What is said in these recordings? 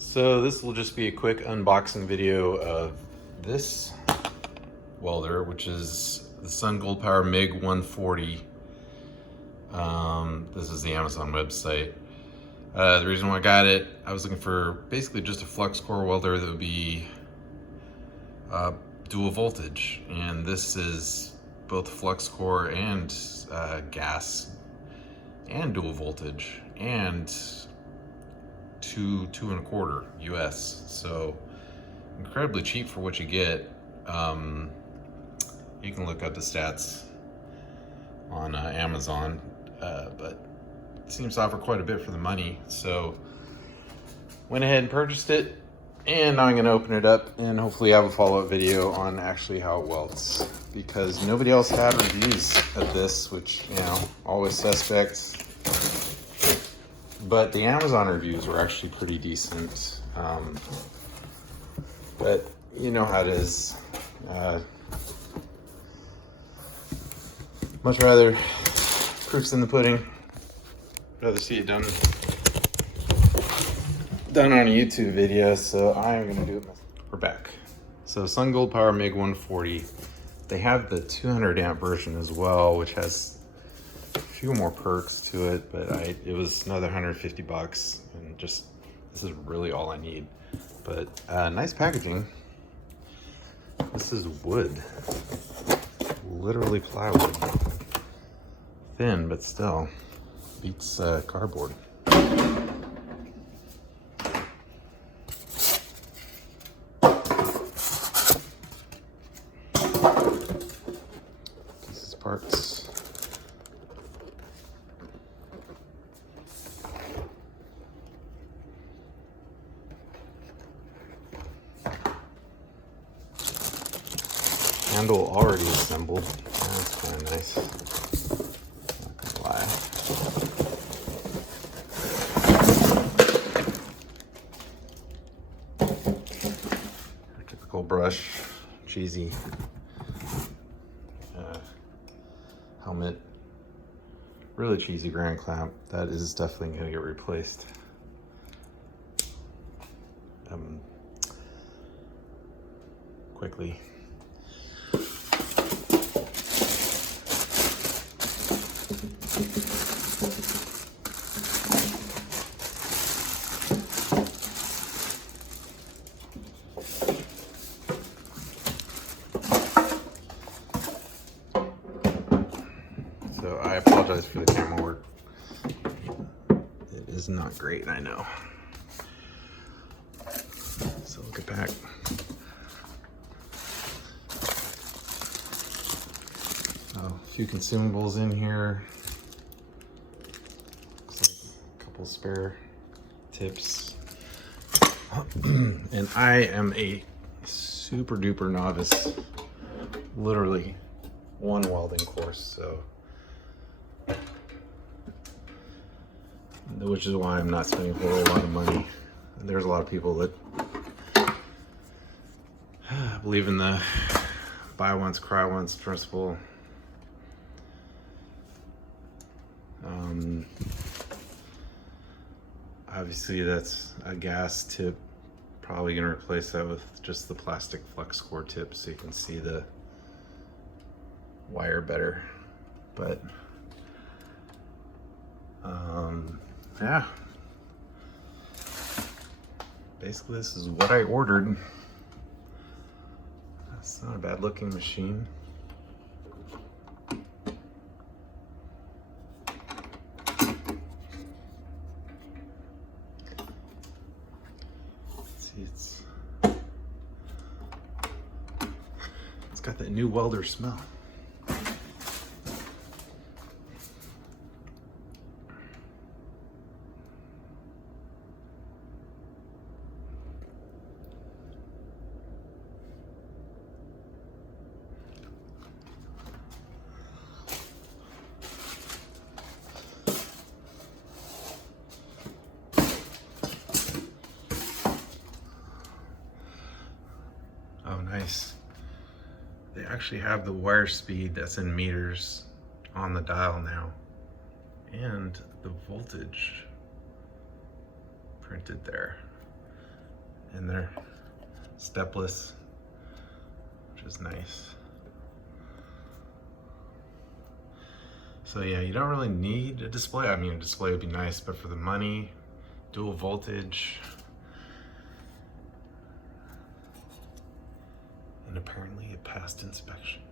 So this will just be a quick unboxing video of this welder, which is the Sungoldpower MIG140. This is the Amazon website. The reason why I got it, I was looking for basically just a flux core welder that would be dual voltage, and this is both flux core and gas and dual voltage and 2.25 US, so incredibly cheap for what you get. You can look up the stats on Amazon, but it seems to offer quite a bit for the money, so went ahead and purchased it, and now I'm going to open it up and hopefully have a follow-up video on actually how it welds, because nobody else had reviews of this, which, you know, always suspect. But the Amazon reviews were actually pretty decent. But you know how it is. Much rather proofs in the pudding. Rather see it done on a YouTube video, so I'm gonna do it myself. We're back. So Sungoldpower MIG140. They have the 200 amp version as well, which has a few more perks to it, but it was another 150 bucks, and just this is really all I need. But nice packaging. This is wood, literally plywood, thin but still beats cardboard. Pieces, parts. Handle already assembled. That's kind of nice. Not gonna lie. Our typical brush, cheesy helmet. Really cheesy grand clamp. That is definitely gonna get replaced. Quickly. So I apologize for the camera work. It is not great, I know. So look at back. A few consumables in here. Looks like a couple spare tips. And I am a super duper novice. Literally one welding course, so which is why I'm not spending a whole lot of money. There's a lot of people that believe in the buy once, cry once principle. Obviously that's a gas tip. Probably gonna replace that with just the plastic flux core tip so you can see the wire better. But yeah, basically this is what I ordered. That's not a bad looking machine. Let's see, it's got that new welder smell. Oh, nice. They actually have the wire speed that's in meters on the dial now, and the voltage printed there. and they're stepless, which is nice. So yeah, you don't really need a display. I mean, a display would be nice, but for the money, dual voltage, and apparently it passed inspection.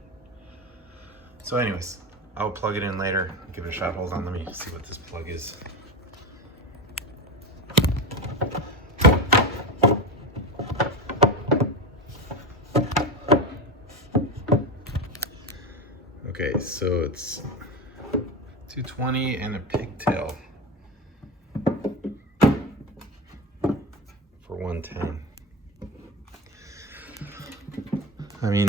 So anyways, I'll plug it in later, give it a shot. Hold on, let me see what this plug is. Okay, so it's 220 and a pigtail for 110. I mean,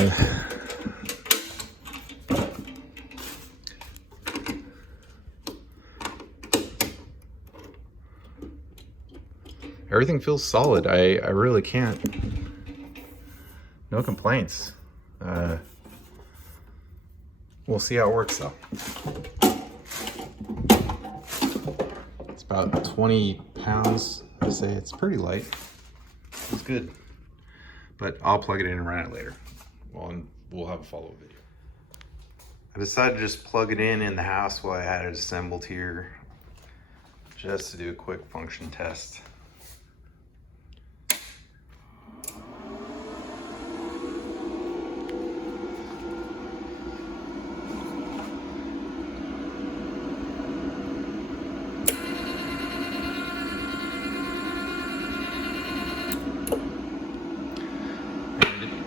everything feels solid. I really can't. No complaints. We'll see how it works though. It's about 20 pounds, I say. It's pretty light. It's good. But I'll plug it in and run it later. Well, and we'll have a follow-up video. I decided to just plug it in the house while I had it assembled here, just to do a quick function test.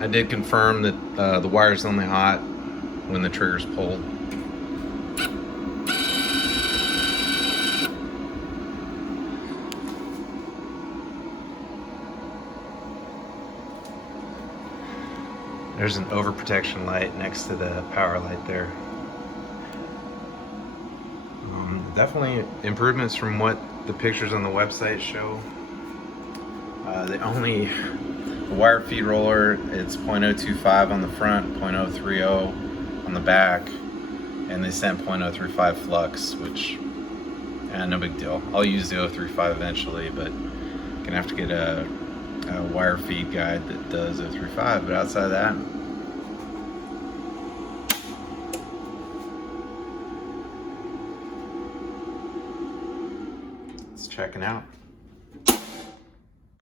I did confirm that the wire's only hot when the trigger's pulled. There's an overprotection light next to the power light there. Definitely improvements from what the pictures on the website show. The wire feed roller, it's 0.025 on the front, 0.030 on the back, and they sent 0.035 flux, which, no big deal. I'll use the 035 eventually, but gonna have to get a wire feed guide that does 035, but outside of that, it's checking out.